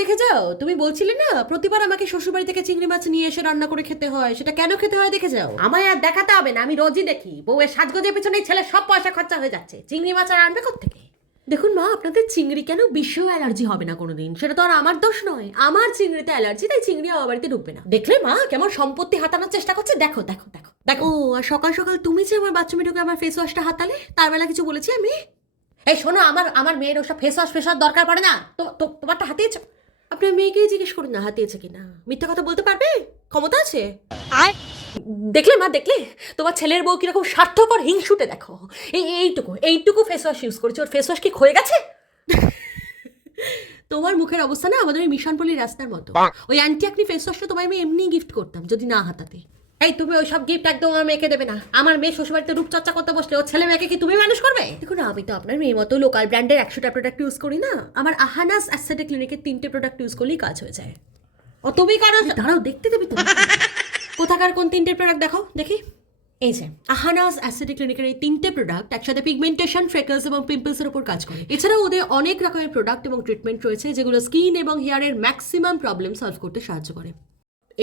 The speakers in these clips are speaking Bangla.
দেখে যাও। তুমি বলছিলে না প্রতিবার আমাকে শ্বশুরবাড়ি থেকে চিংড়ি মাছ নিয়ে এসে রান্না করে খেতে হয় সেটা কেন খেতে হয় দেখে যাও। আমায় আর দেখাতে হবে না আমি রোজই দেখি। বউয়ের সাজগোজের পেছনে ছেলে সব পয়সা খরচা হয়ে যাচ্ছে। চিংড়ি মাছ আর আনবে থেকে দেখুন মা আপনাদের চিংড়ি কেন বিশ্ব অ্যালার্জি হবে না কোনোদিন? সেটা তো আর আমার দোষ নয়। আমার চিংড়িতে অ্যালার্জি তাই চিংড়ি আমার বাড়িতে ঢুকবে না। দেখলে মা কেমন সম্পত্তি হাতানোর চেষ্টা করছে? দেখো দেখো দেখো। দেখো। ও আর সকাল সকাল তুমি যে আমার বাথরুমে ঢুকে আমার ফেস ওয়াশটা হাতালে তার বেলা কিছু বলেছি আমি? এই শোনো আমার আমার মেয়ের ওসব ফেস ওয়াশ ফেস ওয়াশ দরকার পড়ে না। তো তো- তোমারটা হাতিয়েছ? আপনার মেয়েকেই জিজ্ঞেস করুন না হাতিয়েছে কিনা। মিথ্যা কথা বলতে পারবে? ক্ষমতা আছে? দেখলে মা দেখলে? তোমার ছেলের বউ কীরকম স্বার্থপর হিংসুটে দেখো। এই এইটুকু এইটুকু ফেস ওয়াশ ইউজ করেছে ওর ফেস ওয়াশ কি ক্ষয়ে গেছে? তোমার মুখের অবস্থা না আমাদের ওই মিশনপল্লী রাস্তার মতো। ওই অ্যান্টি অ্যাকনি ফেস ওয়াশটা তোমায় আমি এমনি গিফট করতাম যদি না হাতাতে। এই তুমি ওই সব গিফট একদম আমার মেয়েকে দেবে না। আমার মেয়ে শ্বশুরবাড়িতে রূপচর্চা করতে বসলে ওর ছেলে মেয়েকে কি তুমি মানুষ করবে? দেখুন আমি তো আপনার মেয়ের মতো লোকাল ব্র্যান্ডের একশোটা প্রোডাক্ট ইউজ করি না। আমার আহানাস অ্যাসথেটিক ক্লিনিকের তিনটে প্রোডাক্ট ইউজ করলেই কাজ হয়ে যায়। ও তুমি কারও দাঁড়াও দেখতে দেবে তুমি কোথাকার কোন তিনটে প্রোডাক্ট দেখো দেখি। এই যে আহানাস অ্যাসিডিক ক্লিনিকের এই তিনটে প্রোডাক্ট একসাথে পিগমেন্টেশন ফ্রেকলস এবং পিম্পলসের উপর কাজ করে। এছাড়াও ওদের অনেক রকমের প্রোডাক্ট এবং ট্রিটমেন্ট রয়েছে যেগুলো স্কিন এবং হেয়ারের ম্যাক্সিমাম প্রবলেম সলভ করতে সাহায্য করে।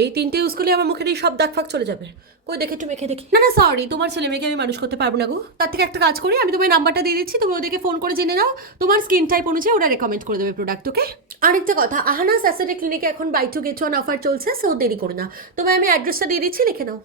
এই তিনটে ইউজ করলে আমার মুখের এই সব দাগ ফাগ চলে যাবে। কই দেখে একটু মেখে দেখি। না না সরি তোমার ছেলে মেয়েকে আমি মানুষ করতে পারব না গো। তার থেকে একটা কাজ করি আমি তোমার নাম্বারটা দিয়ে দিচ্ছি তুমি ওদেরকে ফোন করে জেনে নাও তোমার স্কিন টাইপ অনুযায়ী ওরা রেকমেন্ড করে দেবে প্রোডাক্ট ওকে আরেকটা কথা আহানাস অ্যাসিডিক ক্লিনিকে এখন buy two get one offer চলছে সো দেরি করো না। তোমায় আমি অ্যাড্রেসটা দিয়ে দিচ্ছি লিখে নাও।